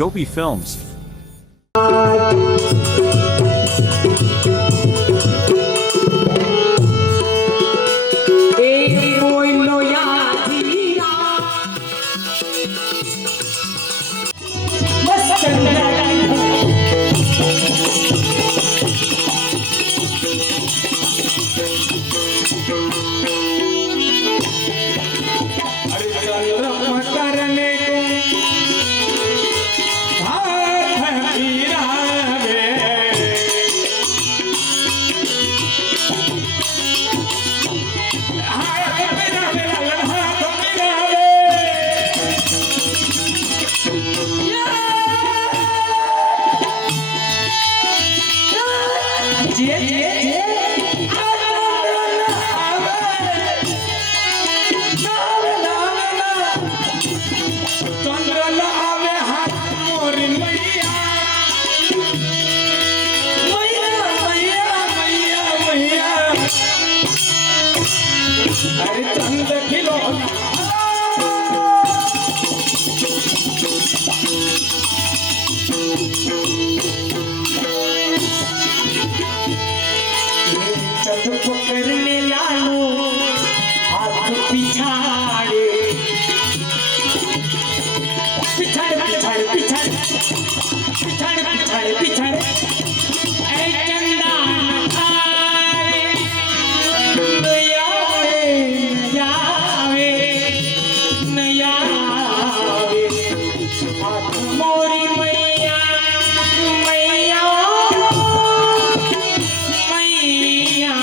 Gopi Films. करने लालो हाथ पिछाड़े पिछाड़ पिछाड़ पिछाड़ पिछाड़ पिछाड़ पिछाड़ ऐ चंदा आवे नया आवे नया आवे हाथ मोरी मैया मैया मैया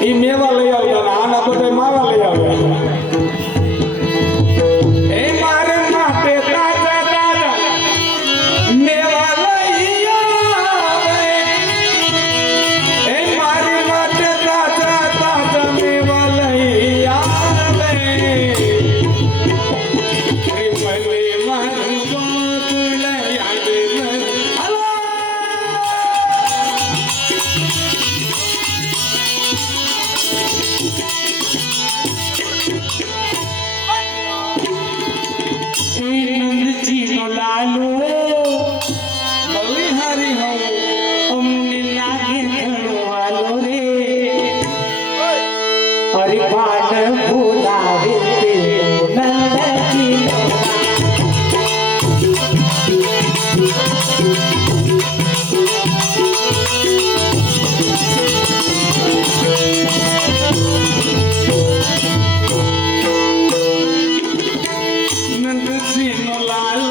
ઈ મેવા લઈ આવતા ને આના બધા માવા લઈ આવ્યા એ મારે માટે તાજા તાજા મેવા લઈ આવે એ મારી માટે તાજા તાજા મેવા લઈ આવે એ મને મારું ગોકુળ યાદ હાલો નંદજી નો લાલો બલિહારી હું અમને લાગે ઘણવાલો રે અરે બાન ભૂલાવે તે નંદજી નો નંદજી નો લાલો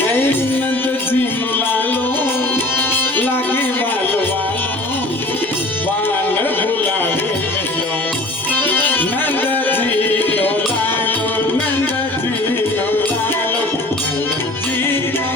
નંદજી નો લાલો લાગે વાલો વાન ભૂલાવે નંદજી નો લાલો નંદજી નો લાલો નંદજી નો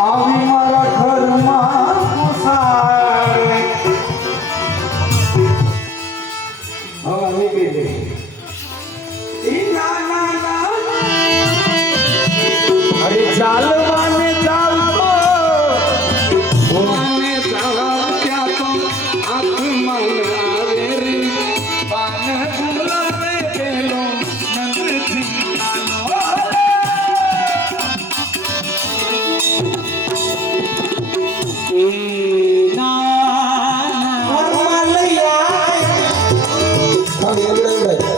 આવી મારા ઘરમાં ઘુસાડે હવે નીકળી ગઈ ઈ ના ના ના અરે ચાલવાને ચાલતો મને ચાલવા ત્યાં તો આંખમાં આવે રે પાન ભૂલાવે પેલો નંદજી ના ના Hãy subscribe cho kênh Ghiền Mì Gõ để không bỏ lỡ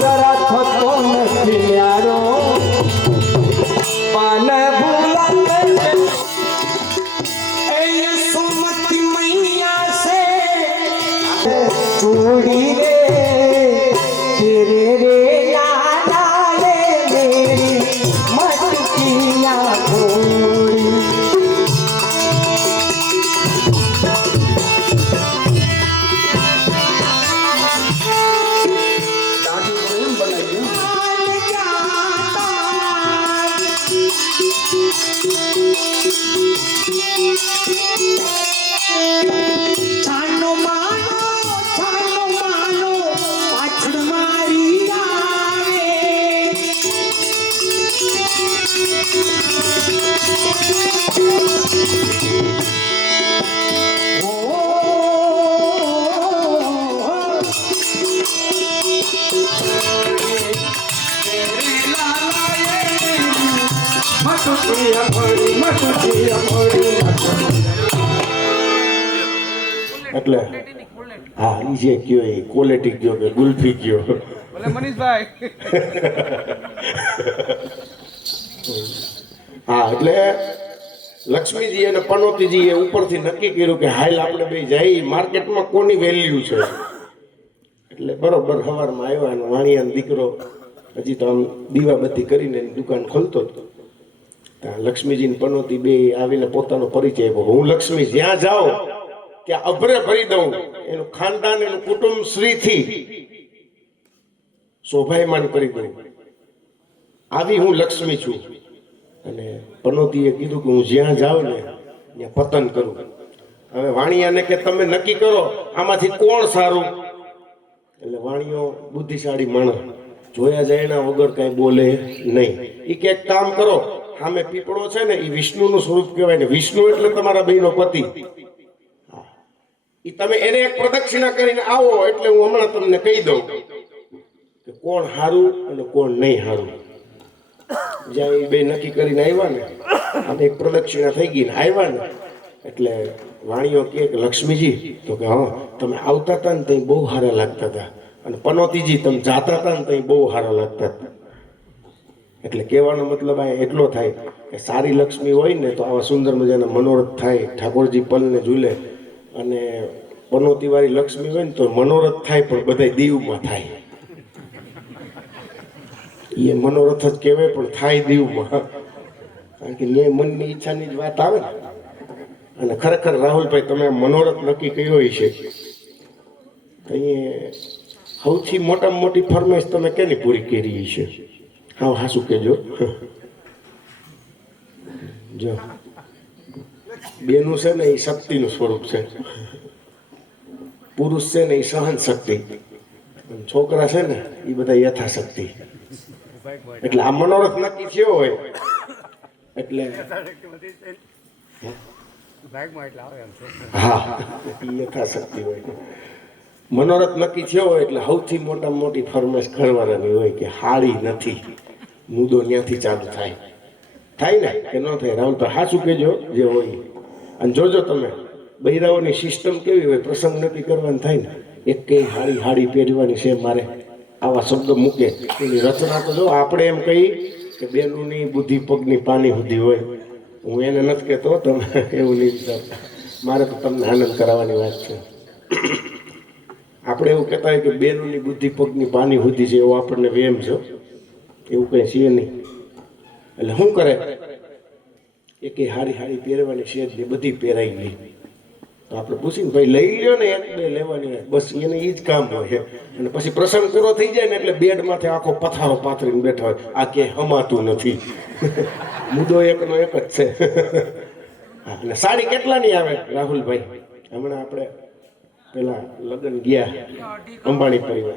જરા થતો નથી ન્યારો પાન ભૂલાવે એ સુમતી મૈયા છે ચૂડી રે તેરે રે યાદ આવે મેરી મટકીયા ભોળી છાનો માનો પાછળ મારી આવે મટકીયા ભોળી મટકીયા ભોળી એટલે હા ઈ જે કયો એ ક્વોલિટી કયો કે ગુલ્ફી કયો ભલે મનીષભાઈ હા એટલે લક્ષ્મીજી અને પનોતીજી એ ઉપરથી નક્કી કર્યું કે હાલ આપણે બે જઈ માર્કેટમાં કોની વેલ્યુ છે એટલે બરોબર સવારમાં આવ્યા અને વાણિયાનો દીકરો હજી તો આમ દીવાબત્તી કરીને એની દુકાન ખોલતો હતો ત્યાં લક્ષ્મીજી ને પનોતી બે આવીને પોતાનો પરિચય આપ્યો હું લક્ષ્મી જ્યાં જાઉં ત્યાં અભરે ભરી દઉં એનું ખાનદાન એનું કુટુંબ શ્રીથી શોભાયમાન કરી દઉં આવી હું લક્ષ્મી છું અને પનોતીએ કીધું કે હું જ્યાં જાઉં ને ત્યાં પતન કરું હવે વાણિયાને કે તમે નક્કી કરો આમાંથી કોણ સારું એટલે વાણિયો બુદ્ધિશાળી માણસ જોયા જાય એના વગર કઈ બોલે નહીં એ કે એક કામ કરો સામે પીપળો છે ને એ વિષ્ણુનું સ્વરૂપ કહેવાય ને વિષ્ણુ એટલે તમારા બેનો પતિ ઈ તમે એને એક પ્રદક્ષિણા કરીને આવો એટલે હું હમણાં તમને કહી દઉં કે કોણ હારું અને કોણ નહીં હારું જ્યાં એ બે નક્કી કરીને આવ્યા ને આમ એક પ્રદક્ષિણા થઈ ગઈ ને આવ્યા ને એટલે વાણીઓ કહે કે લક્ષ્મીજી તો કે હા તમે આવતા હતા ને ત્યાં બહુ સારા લાગતા હતા અને પનોતીજી તમે જાતા હતા ને ત્યાં બહુ સારા લાગતા હતા એટલે કહેવાનો મતલબ આ એટલો થાય કે સારી લક્ષ્મી હોય ને તો આવા સુંદર મજાના મનોરથ થાય ઠાકોરજી પલને ઝૂલે અને પનોતી વાળી લક્ષ્મી હોય ને તો મનોરથ થાય પણ બધા દીવમાં થાય એ મનોરથ જ કહેવાય પણ થાય દીવમાં કારણ કે એ મનની ઈચ્છાની જ વાત આવે ને અને ખરેખર રાહુલભાઈ તમે મનોરથ નક્કી કર્યો છે અહીંયા સૌથી મોટામાં મોટી ફરમાઈશ તમે કેની પૂરી કરી છે હા હા શું કહેજો જો બેનું છે ને એ શક્તિનું સ્વરૂપ છે પુરુષ છે ને એ સહન શક્તિ છોકરા છે ને એ બધા યથાશક્તિ એટલે આ મનોરથ નક્કી થયો હોય એટલે હા એ યથાશક્તિ હોય મનોરથ નક્કી થયો હોય એટલે સૌથી મોટામાં મોટી ફરમાઈશ ઘરવાળાની હોય કે હાળી નથી મુદ્દો ત્યાંથી ચાલુ થાય થાય ને કે ન થાય રાહુલ તો હા શું કહેજો જે હોય અને જોજો તમે બૈરાઓની સિસ્ટમ કેવી હોય પ્રસંગ નક્કી કરવાનું થાય ને એક કઈ હાડી હાડી પહેરવાની છે મારે આવા શબ્દો મૂકે એની રચના તો જો આપણે એમ કહી કે બેનુંની બુદ્ધિ પગની પાની સુધી હોય હું એને નથી કહેતો તમે એવું નહીં વિચારતા મારે તો તમને આનંદ કરાવવાની વાત છે આપણે એવું કહેતા હોય કે બેનુંની બુદ્ધિ પગની પાની સુધી છે એવો આપણને વેમ છે એવું કંઈ છે નહીં એટલે શું કરે એક હારી હારી પહેરવાની છે જ બધી પહેરાઈ ગઈ તો આપણે પૂછીને ભાઈ લઈ લ્યો ને એક બે લેવાની બસ એને એ જ કામ હોય અને પછી પ્રસંગ પૂરો થઈ જાય ને એટલે બેડમાંથી આખો પથારો પાથરીને બેઠા હોય આ ક્યાંય હમાતું નથી મુદ્દો એકનો એક જ છે હા અને સાડી કેટલાની આવે રાહુલભાઈ હમણાં આપણે પેલા લગ્ન ગયા અંબાણી પરિવાર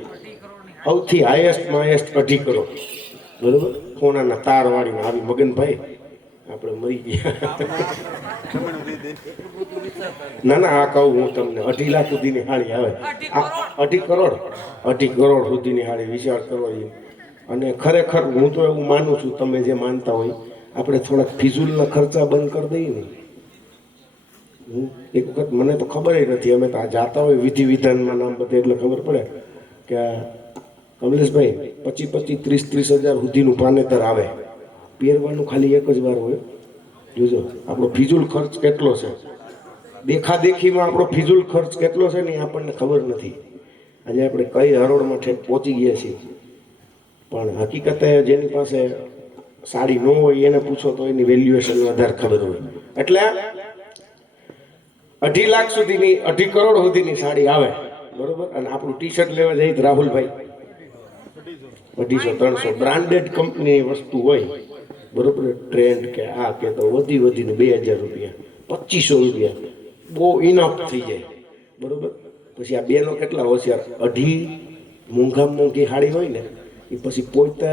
સૌથી હાઈએસ્ટમાં હાઈએસ્ટ 2.5 કરોડ બરોબર સોનાના તાર વાળીને આવી મગનભાઈ આપણે મરી ગયા ના ના આ કહું હું તમને 2.5 લાખ સુધીની હાડી આવે 2.5 કરોડ સુધીની હાડી વિચાર કરો અને ખરેખર હું તો એવું માનું છું તમે જે માનતા હોય આપણે થોડાક ફિઝુલના ખર્ચા બંધ કરી દઈએ ને એક વખત મને તો ખબર નથી અમે તો આ જાતા હોય વિધિ વિધાનમાં નામ બધે એટલે ખબર પડે કે કમલેશભાઈ 25-30 સુધીનું પાનેતર આવે, પહેરવાનું ખાલી એક જ વાર હોય. જોજો આપણો ફિજૂલ ખર્ચ કેટલો છે, દેખાદેખીમાં આપણો ફિજૂલ ખર્ચ કેટલો છે ને એ આપણને ખબર નથી. આજે આપણે કઈ હરોળમાં ઠેક પહોંચી ગયા છીએ, પણ હકીકતે જેની પાસે સાડી ન હોય એને પૂછો તો એની વેલ્યુએશન વધારે ખબર હોય. એટલે 2.5 લાખ સુધીની 2.5 કરોડ સુધીની સાડી આવે, બરોબર. અને આપણું ટી શર્ટ લેવા જઈએ તો રાહુલભાઈ 250-300 બ્રાન્ડેડ કંપની વસ્તુ હોય, બરોબર. ટ્રેન્ડ કે આ કે તો વધીને 2000 રૂપિયા, 2500 રૂપિયા બહુ ઇનફ થઈ જાય, બરોબર. પછી આ બેનો કેટલા હોશિયાર, 2.5 મોંઘી સાડી હોય ને એ પછી પોતે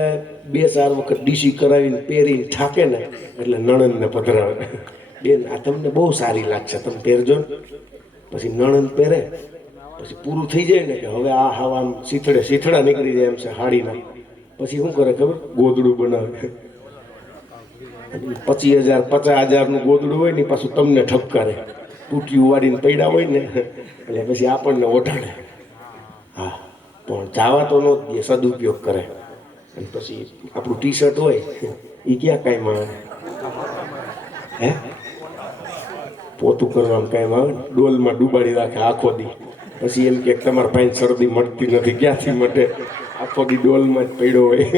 2-4 વખત ડીસી કરાવીને પહેરીને થાકે ને એટલે નણંદને પધરાવે, બેન આ તમને બહુ સારી લાગશે, તમે પહેરજો ને. પછી નણંદ પહેરે, પછી પૂરું થઈ જાય ને કે હવે આ હવા આમ સીથડા નીકળી જાય એમ છે સાડીના. પછી શું કરે ખબર, ગોદડું બનાવે. 25,000-50,000 નું ગોદડું હોય ને પાછું તમને ઠપકારે, તૂટિયું વાળીને પડ્યા હોય ને એટલે પછી આપણને ઓઢાડે. હા, પણ જાવા તો ન દે, સદુપયોગ કરે. અને પછી આપણું ટી શર્ટ હોય એ ક્યાં કાંઈ આવે, હે પોતું કરવામાં કાંઈ આવે ને, ડોલમાં ડૂબાડી રાખે આખો દી. પછી એમ કે તમારા ભાઈ શરદી મળતી નથી, ક્યાંથી મટે, આખો દી ડોલમાં જ પડ્યો હોય.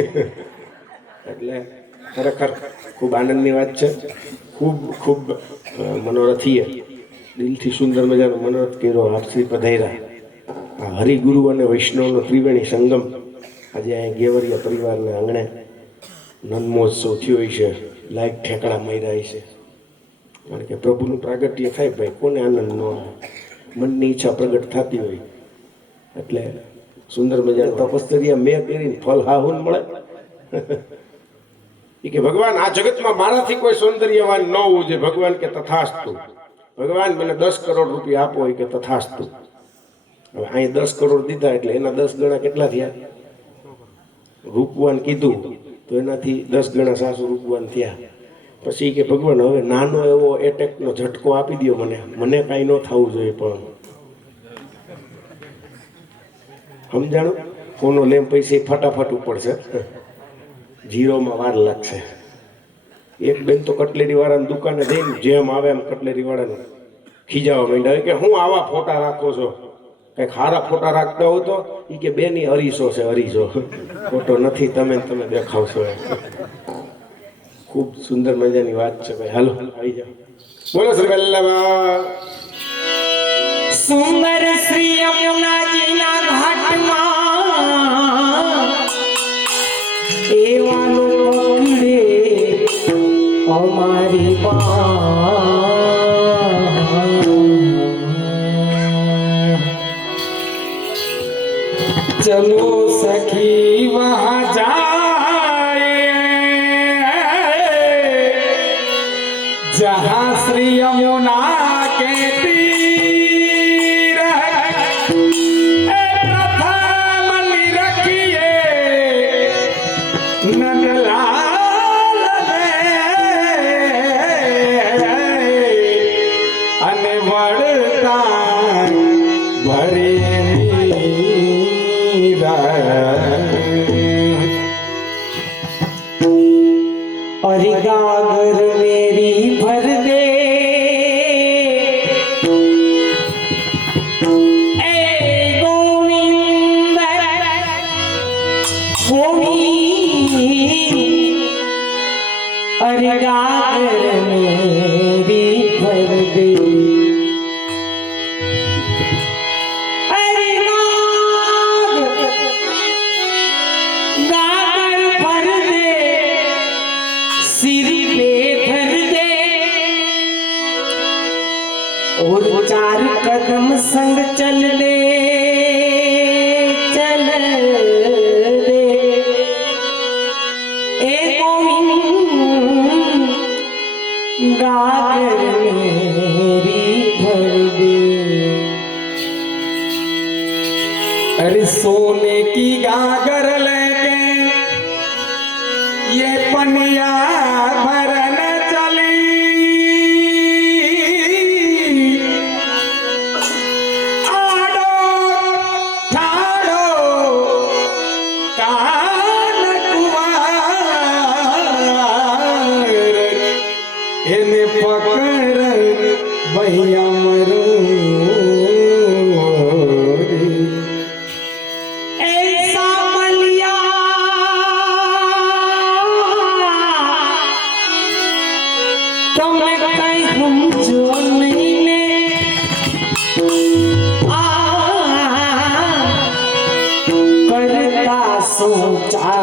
એટલે ખરેખર ખૂબ આનંદની વાત છે. ખૂબ મનોરથીએ દિલથી સુંદર મજાનો મનોરથ કર્યો. આપશ્રી પધાર્યા. આ હરિગુરુ અને વૈષ્ણવનો ત્રિવેણી સંગમ આજે અહીં ગેવરિયા પરિવારના આંગણે નન્મોત્સવ થયો હોય છે, લાઈક ઠેકડા માર્યા છે. કારણ કે પ્રભુનું પ્રાગટ્ય થાય ભાઈ, કોને આનંદ ન આવે, મનની ઈચ્છા પ્રગટ થતી હોય. એટલે સુંદર મજાનું તપશ્ચર્યા મેં કરીને ફળ હાહુન મળે. એ કે ભગવાન આ જગતમાં મારાથી કોઈ સૌંદર્યવાન ન હોવું જોઈએ. ભગવાન કે તથાસ્તુ. ભગવાન મને 10 કરોડ રૂપિયા આપો, કે તથાસ્તુ. હવે અહીં 10 કરોડ દીધા એટલે એના 10 ગણા કેટલા થયા? રૂપવાન કીધું તો એનાથી 10 ગણા સાસુ રૂપવાન થયા. પછી કે ભગવાન હવે નાનો એવો એટેકનો ઝટકો આપી દો મને કાંઈ ન થવું જોઈએ. પણ સમજાણો, ફોનો લેમ પૈસા ફટાફટ ઉપડશે, જીરોમાં વાર લાગશે. એક બેન તો કટલેરી વાળાની દુકાને જઈને જેમ આવે એમ કટલેરી વાળાને ખીજાવા માંડ્યા કે હું આવા ફોટા રાખો છો, કંઈક સારા ફોટા રાખતા હો તો. એ કે બેની અરીસો છે, અરીસો ફોટો નથી, તમે દેખાવશો. ખૂબ સુંદર મજાની વાત છે ભાઈ. હાલો આવી જાઓ, બોલો શ્રી વલ્લભ. સુંદર શ્રી યમુનાજીના ઘાટમાં એવાનું પકડે અમારી ચલો સખી વહાં જાય जहाँ श्री यमुना के तीर प्रथम रखिए नंदलाल अने वड़ता भरे और गागर मेरी भर दे ए गोविंद गोविंद और गागर मेरी भर दे और 4 कदम संग चल दे ए गोविंद गागर मेरी भर दे। अरे सोने की गागर लेके ये पनिया भरन चली એને પકડ ભૈયા મરું ऐसा मलिया तुमने कहीं हम जो नहीं ने करता सोचा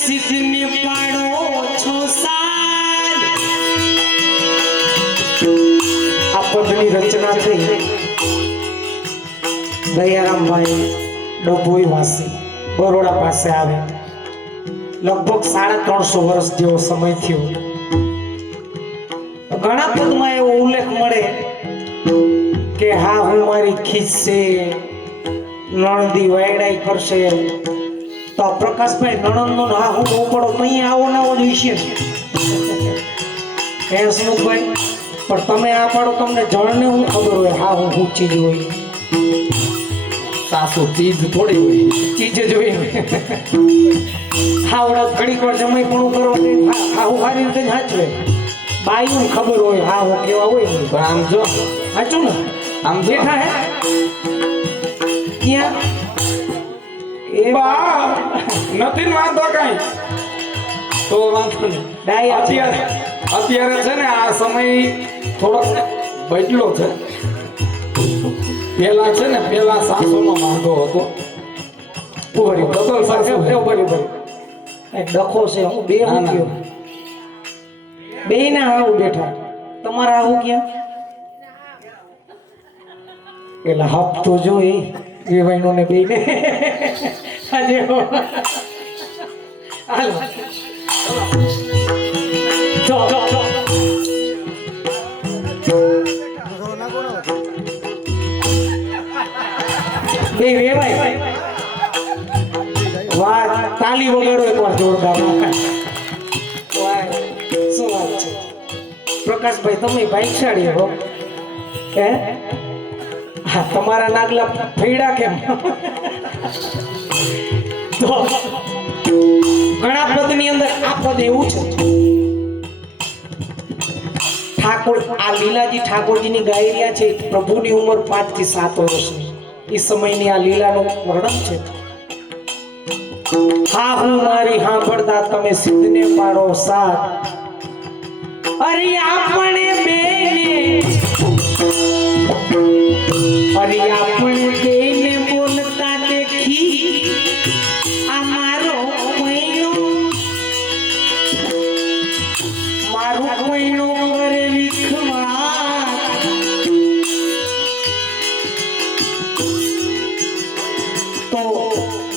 સિદ્ધને પાડો છો સાદ આ પદની રચના થઈ દયારામભાઈ ડભોઈ વાસી બરોડા પાસે આવે લગભગ 350 વર્ષ જેવો સમય થયો ઘણા પદમાં એવો ઉલ્લેખ મળે કે હા હું મારી ખીચશે નણદી વાયડાઈ કરશે તો પ્રકાશભાઈ નણંદનો હા હું બહુ પડો તો અહીંયા આવો ના આવો જોઈશે હે હસમુખભાઈ પણ તમે આ પાડો તમને જળને હું ખબર હોય હા હું ચીજ હોય સાસુ ચીજ થોડી હોય ચીજ જ હોય હા ઓળખ ઘડીક વાર જમાઈ પણ કરો હા હું સારી રીતે સાચવે બાયું ખબર હોય હા હું કેવા હોય ને પણ આમ જો સાચું ને આમ બેઠા હે ક્યાં એ બા નથી ને વાંધો કઈ તો વાંધો નહીં ડાય અત્યારે છે ને આ સમય થોડોક બદલો છે પેલા છે ને પેલા સાસુનો વાંધો હતો ડબલ સાસુ ડખો છે હું બે હું ગયો બે ના આવું બેઠા તમારા આવું ક્યાં પેલા હપ તો જોઈ એ ભાઈનો ને બે ને આજે હાલો બે ભાઈ વાહ તાલી વગાડો એકવાર જોરદાર વાહ શું વાત છે પ્રકાશભાઈ તમે ભાઈશાળી હો હે હા તમારા નાગલા ફૈડા કેમ તો ઘણા પદની અંદર આ પદ એવું છે આ લીલાજી ઠાકોરજીની ગાયરિયા છે પ્રભુની ઉંમર 5 થી 7 વર્ષની એ સમયની આ લીલાનું વર્ણન છે હા હું મારી સાંભળતા તમે સિદ્ધને પાડો સાથ અરે આપણે બેને બોલતા દેખી આ મારું કોઈનો કરે વિખવા તો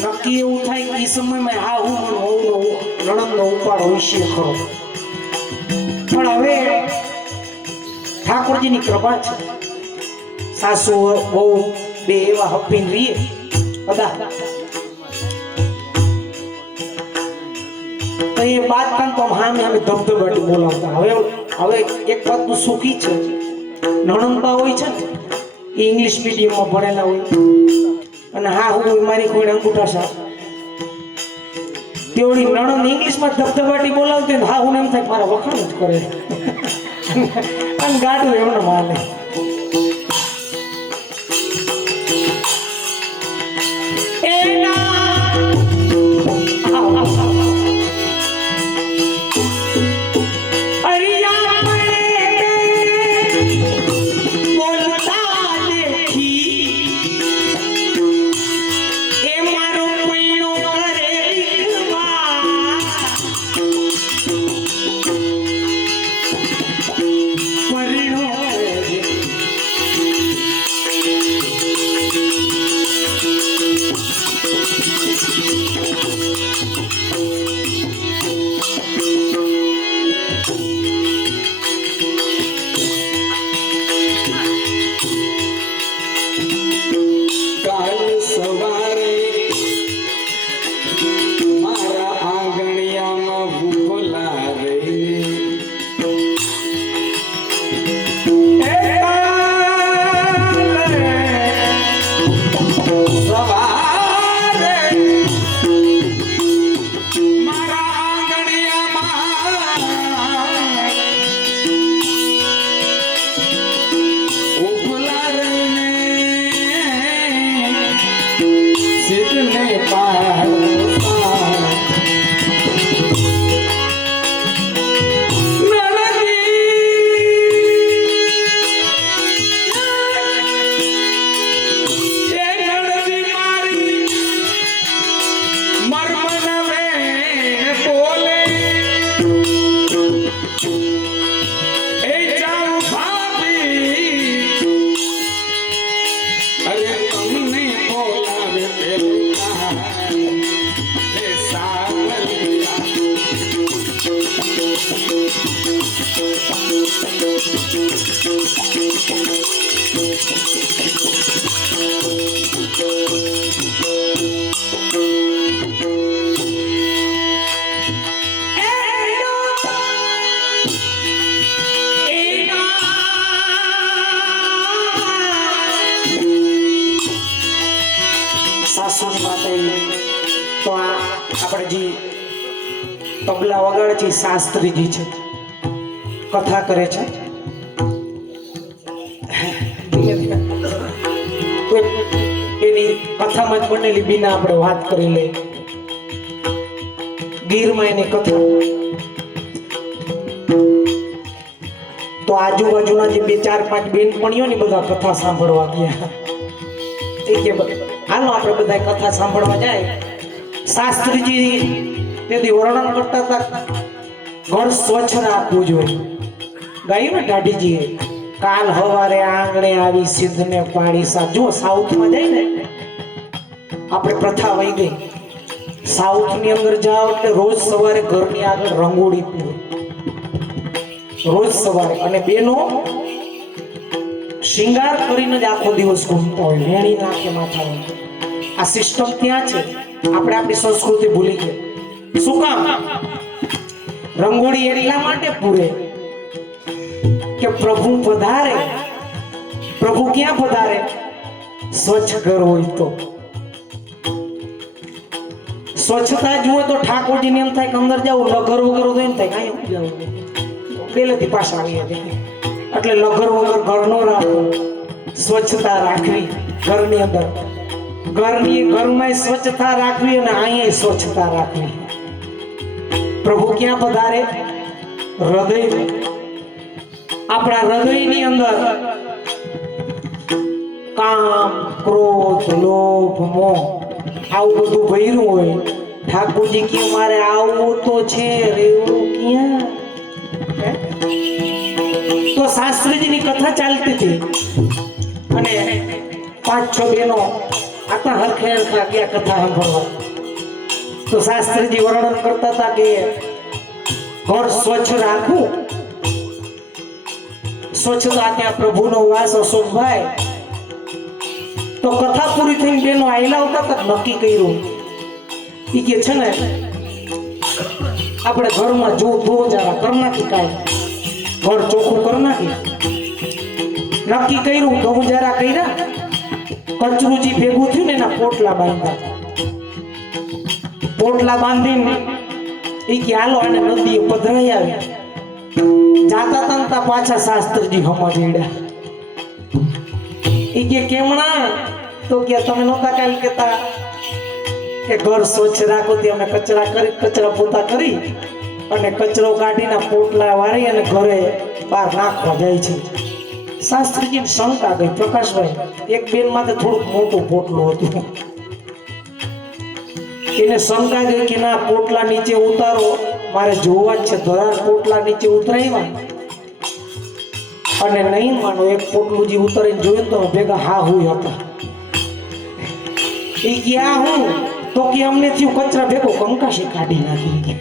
નક્કી એવું થાય કે એ સમયમાં હા હું નણંદનો ઉપાડ હોઈશે ખરો પણ હવે ઠાકોરજીની કૃપા છે સાસુ બહુ બે એવા હપીને રહીએ બધા તો એ બાદ કાન તો હામે અમે ધબધબાટી બોલાવતા હવે એક વાતનું સુખી છે નણંદબા હોય છે ને એ ઇંગ્લિશ મીડિયમમાં ભણેલા હોય અને હા હું મારી કોઈ અંગૂઠા સાહેબ તેવડી નણંદ ઇંગ્લિશમાં ધબધબાટી બોલાવતી હા હું એમ થાય મારા વખાણ જ કરે અને ગાડું એમને માને સાસુની વાત તો આ આપણે જે તબલા વગાડે છે શાસ્ત્રીજી છે કથા કરે છે એની કથામાં જ બનેલી બીના આપણે વાત કરી લઈએ ગીરમાં એની કથા તો આજુબાજુના જે 2-4-5 બેનપણીઓ ને બધા કથા સાંભળવા ગયા કે હાલો આપણે બધા કથા સાંભળવા જાય શાસ્ત્રીજી તેથી વર્ણન કરતા હતા ઘર સ્વચ્છ રાખવું જોઈએ ગાયું ને દાઢીજીએ કાલ હવારે આંગણે આવી સિદ્ધને પાડી સા જો સાઉથમાં જાય ને આપણે પ્રથા વહી ગઈ સાઉથની અંદર જાઓ એટલે રોજ સવારે ઘરની આગળ રંગોળી પૂરે રોજ સવારે અને બેનો શિંગાર કરીને જ આખો દિવસ ઘૂમતા હોય વેણી નાખે માથામાં આ સિસ્ટમ ત્યાં છે આપણે આપણી સંસ્કૃતિ ભૂલી ગયા શું કામ રંગોળી એટલા માટે પૂરે કે પ્રભુ પધારે પ્રભુ ક્યાં પધારે સ્વચ્છ ઘર હોય તો સ્વચ્છતા જુઓ તો ઠાકોરજીને એમ થાય કે અંદર જાવ નગર વગર તો એમ થાય કાંઈ જાવ પેલેથી પાછા આવીએ એટલે લગર વગર ઘર નો રાખવું, સ્વચ્છતા રાખવી ઘરની અંદર, ઘરમાં સ્વચ્છતા રાખવી અને અહીંયા સ્વચ્છતા રાખવી. પ્રભુ ક્યાં પધારે? હૃદય. આપણા હૃદયની અંદર કામ, ક્રોધ, લોભ, મોહ આવું બધું ભર્યું હોય. ઠાકોરજી કે મારે આવું તો છે, રેવું ક્યાં? તો શાસ્ત્રીજીની કથા ચાલતી હતી અને 5-6 બહેનો આતા હરખે હરખા ગયા કથા સાંભળવા. તો શાસ્ત્રીજી વર્ણન કરતા હતા કે ઘર સ્વચ્છ રાખવું, સ્વચ્છતા ત્યાં પ્રભુનો વાસ. અશોકભાઈ તો કથા પૂરી થઈને બેનો આયલા આવતા હતા, નક્કી કર્યું ઈ કે છે ને આપણે ઘરમાં જો જરા કર નાખી, કાંઈ ઘર ચોખ્ખું કર નાખી. નક્કી કર્યું, ગૌજારા કર્યા, કચરું જે ભેગું થયું ને એના પોટલા બાંધ્યા. પોટલા બાંધીને એ કે હાલો અને નદીએ પધરાઈ આવી. જાતા તંતા પાછા શાસ્ત્રીજી હમા જેડ્યા. એ કે કેમણા? તો કે તમે નહોતા કાલ કહેતા કે ઘર સ્વચ્છ રાખો તે અમે કચરા પોતા કરી અને કચરો કાઢીને પોટલા વાળી અને ઘરે બહાર નાખવા જાય છે. શાસ્ત્રીજીને શંકા ગઈ, પ્રકાશભાઈ એક બેન માટે થોડુંક મોટું પોટલું હતું. એને શંકા ગઈ કે ના, પોટલા નીચે ઉતારો, મારે જોવા જ છે. ધરાર પોટલા નીચે ઉતરાવ્યા અને નહીં માનો એક પોટલું જે ઉતરીને જોયું તો ભેગા હા હોય હતા. એ ક્યાં હું તો કે અમને થયું કચરા ભેગો કંકાશી કાઢી નાખી.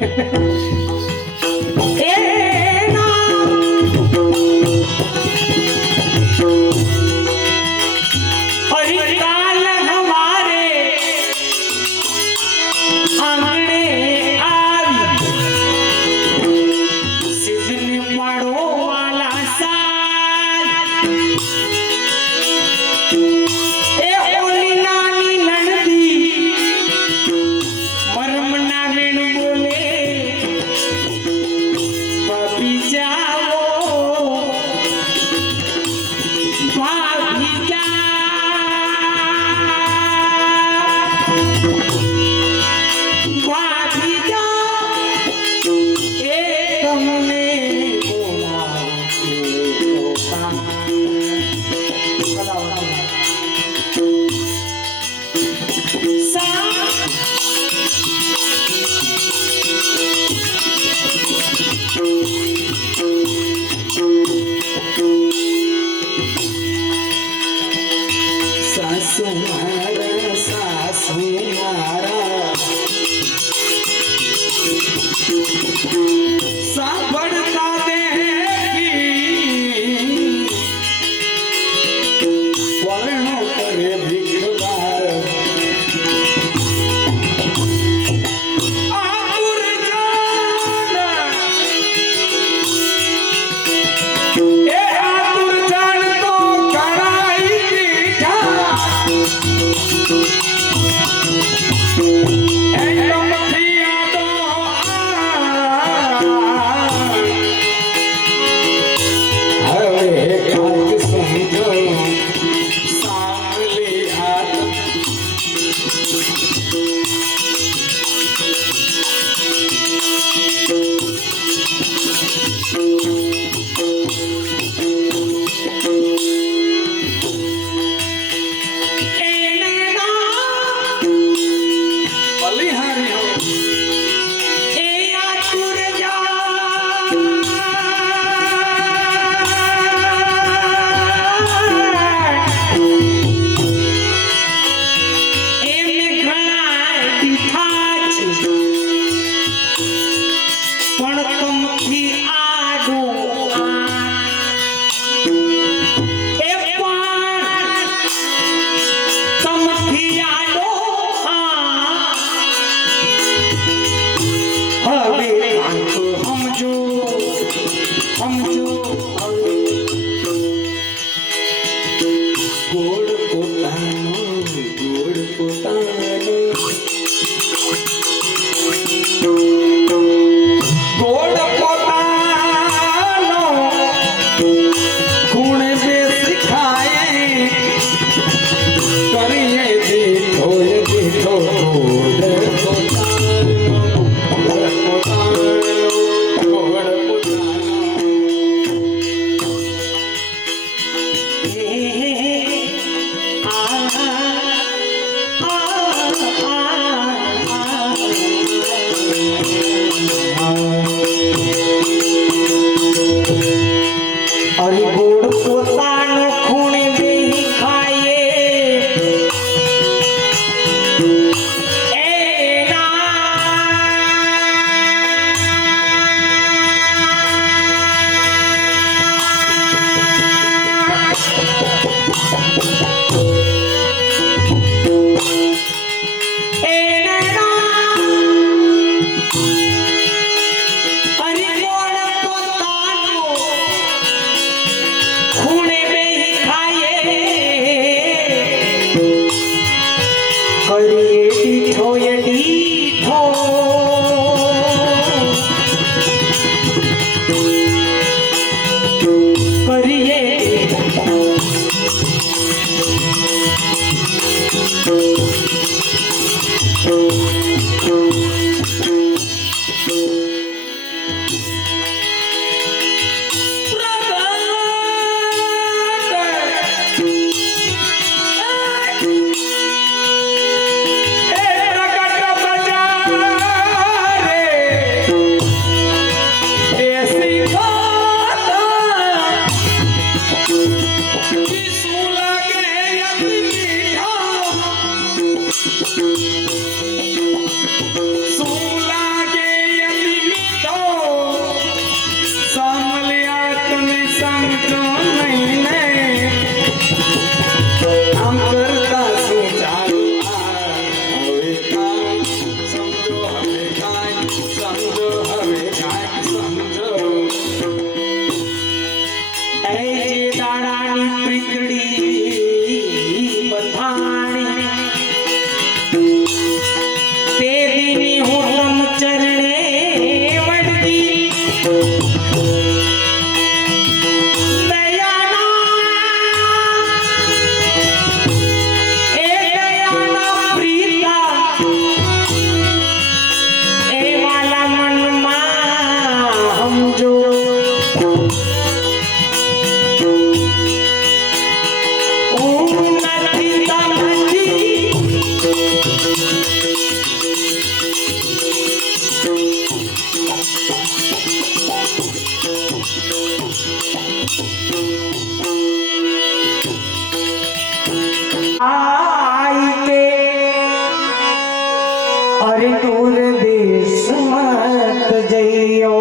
अरे दूर देश मत जइयो,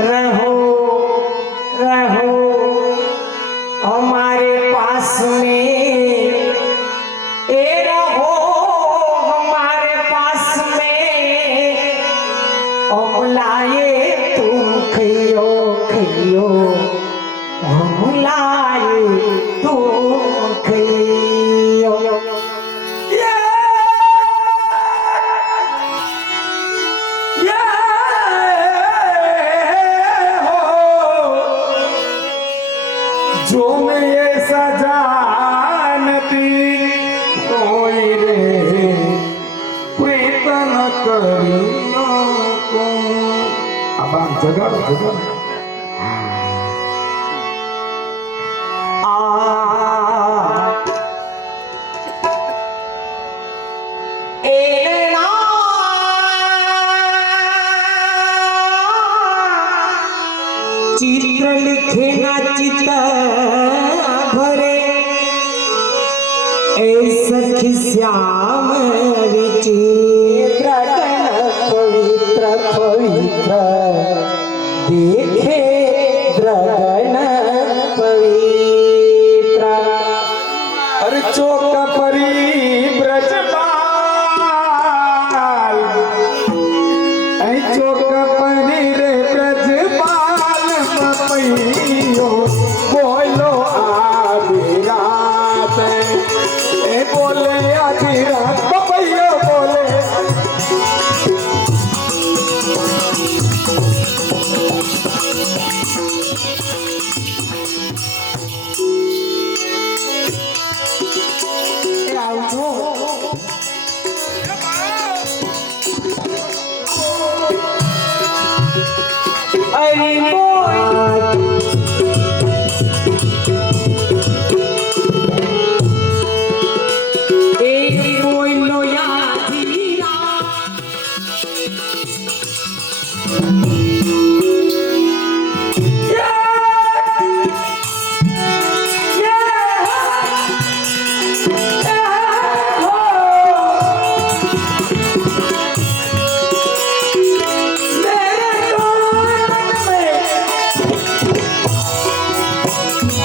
रहो रहो हमारे पास में, ए रहो हमारे पास में, हम लाए तुम खइयो खइयो, हम लाए तुम खइयो। जो मैं ऐसा जानती कोई रे प्रीतन करियो को। अब हम जगह चित्र लिखे ना चिता भरे, ऐसा श्याम विचित्र पवित्र पवित्र देखे द्रगन पवित्र। अरे चौक परी ब्रजपाल, ऐ चौक परी रे ब्रजपाल पपैयो बोलो आधी रात, ए बोले आधी रात पपैयो बोले।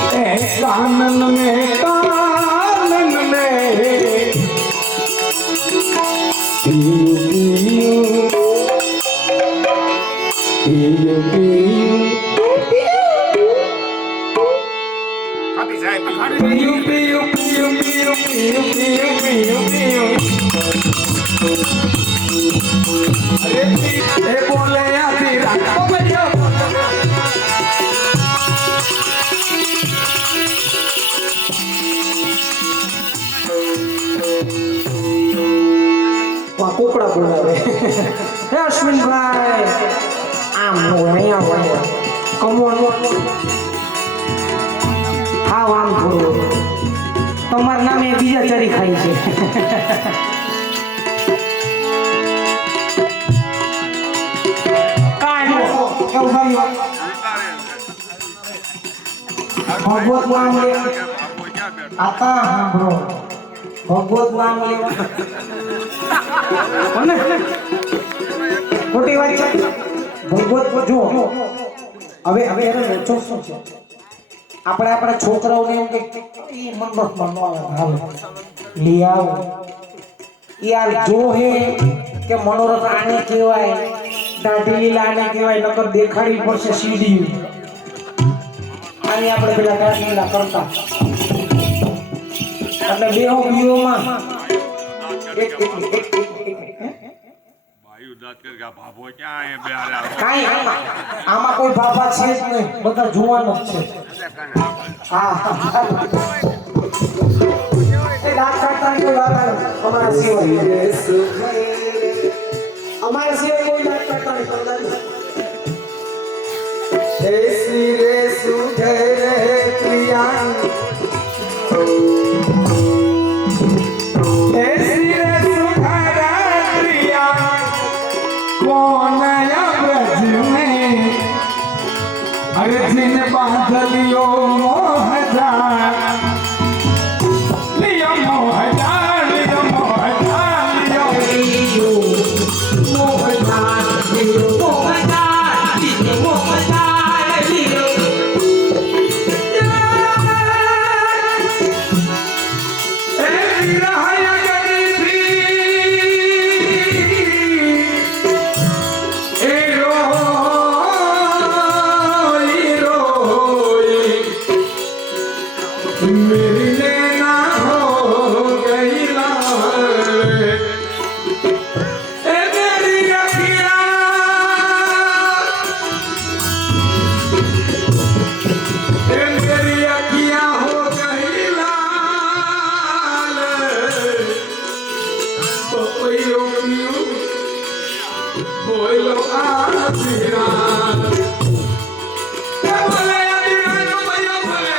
अरे कानन में पियो पियो पियो पियो पियो पियो पियो पियो पियो पियो पियो। अरे बोले आधी रात भैया બોલાવે હે અશ્વિનભાઈ આમ નો અહીંયા વળે કમોન હા આમ થોડું તમારા નામે બીજા ચરી ખાઈ છે કાંઈ એવું ભાઈ ભગવત નામ લે આતા સાંભળો ભગવત નામ લેવા કોને ખોટી વાત છે ભગવત જો હવે એનો લોચો શું છે આપણે આપણા છોકરાઓને એમ કે ઈ મંડપમાં હાલ લઈ આવો યાર જો હે કે મનોરથ આને કહેવાય દાઢી લીલા આને કહેવાય નકર દેખાડી પડશે સીડી આની આપણે પેલા દાઢી લીલા કરતા એટલે બેહો બીઓમાં એક કાંઈ આમાં કોઈ બાબા છે જ નહીં બધા જુવાનો જ છે હા એ દાંત કાઢતાની કોઈ વાત આવે અમારા સિવાય અમારા સિવાય કોઈ દાંત કાઢતા નહીં હે શ્રી રે સુધે રે પ્રિયા હે શ્રી રે સુધે રે પ્રિયા કોન અબ્રજ में अरे जिन बांधलियो मोहजार लियो मोहजार लियो मोहजार लियो मोहजार लियो मोहजार लियो मोहजार लियो ए विरह गरीबी मेरी लेना हो गई लाल ए मेरी अखियाँ ए मेरी अखियाँ हो गई लाल बोलो क्यों बोलो आधी रात बोले आधी रात बोलो बोले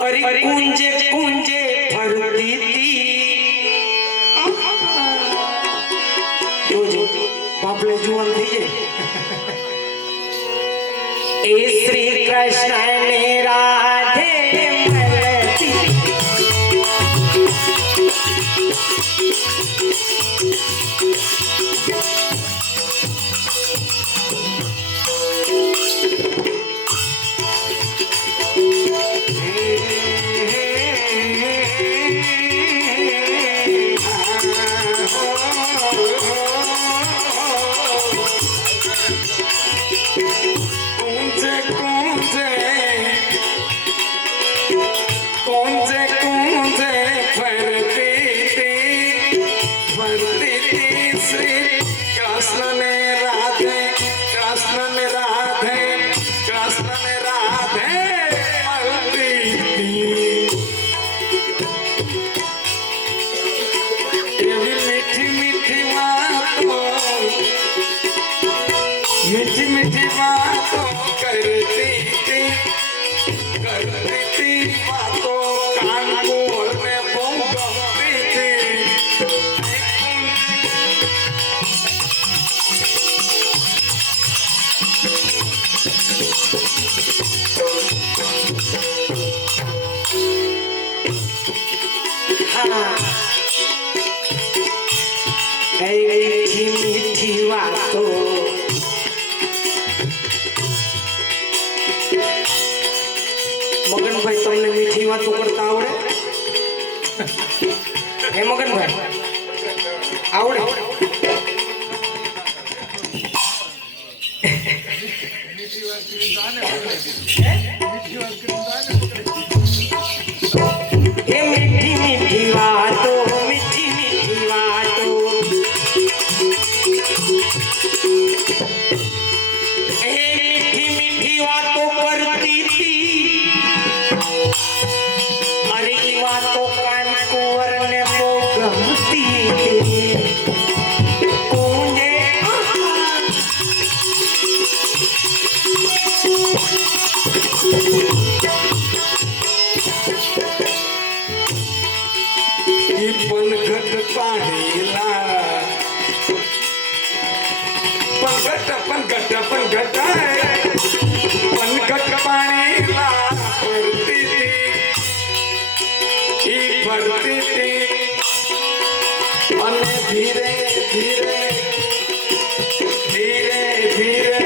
अरे कुंजे कुंजे फरती थी जो बापले जुआन थी जे ए श्री कृष्ण ने राधे मलती મીઠી વાતો મગનભાઈ તમને મીઠી વાતો કરતા આવડે હે મગનભાઈ આવડે એ મીઠી મીઠી વાતો મીઠી મીઠી વાતો એ મીઠી મીઠી વાતો કરતી હતી અરે ઈ વાતો કાન કુંવરને બહુ ગમતી હતી કુંજે પનઘટ પાણીલા પનઘટ પનઘટ પનઘટ પનઘટ પાણીલા ફરતી ઈ ફરતી અને ધીરે ધીરે ધીરે ધીરે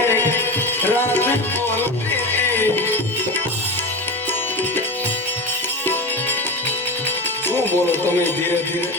રાત બોલતી શું બોલો તમે ધીરે ધીરે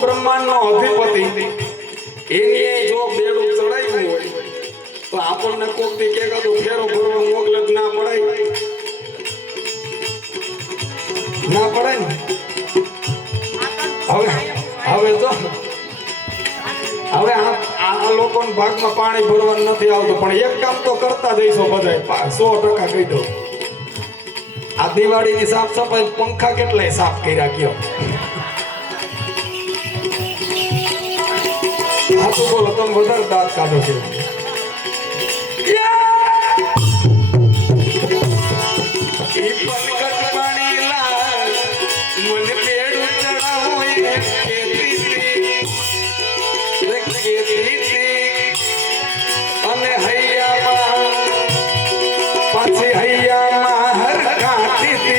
બ્રહ્માંડ નો અધિપતિ એની જો બેડું ચડાવ્યું હોય તો આપણને કોક થી કે કદું ફેરો ભરવા મોકલે ના પડાય ના પડાય ને હવે તો હવે આ લોકોના ભાગમાં પાણી ભરવાનું નથી આવતું પણ એક કામ તો કરતા જઈશો બધા 100% કહી દો આ દિવાળીની સાફ સફાઈ પંખા કેટલાય સાફ કર્યા કયો હા તો બોલો તમે વધારે દાંત કાઢો છો અને હૈયામાં પાછી હૈયામાં હર કાઢી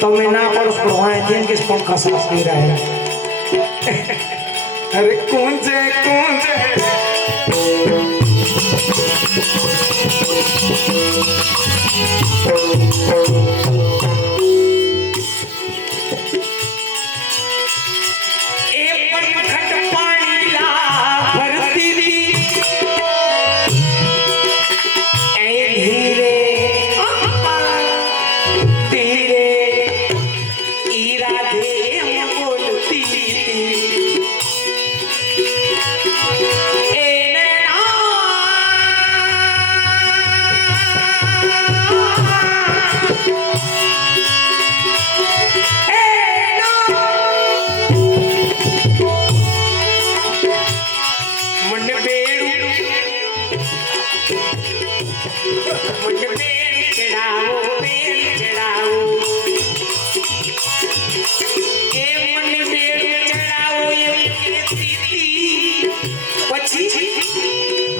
તમે ના પડો પણ વાય જેમ કે પંખા સાફ કરી રહ્યા અરે કુંજે કુંજે એ પનઘટ પાણીલા ભરતી હતી એ ધીરે ધીરે ઈ રાધે એમ બોલતી હતી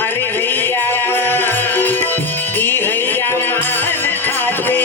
અરે હૈયા ઈ હૈયા માન ખાતે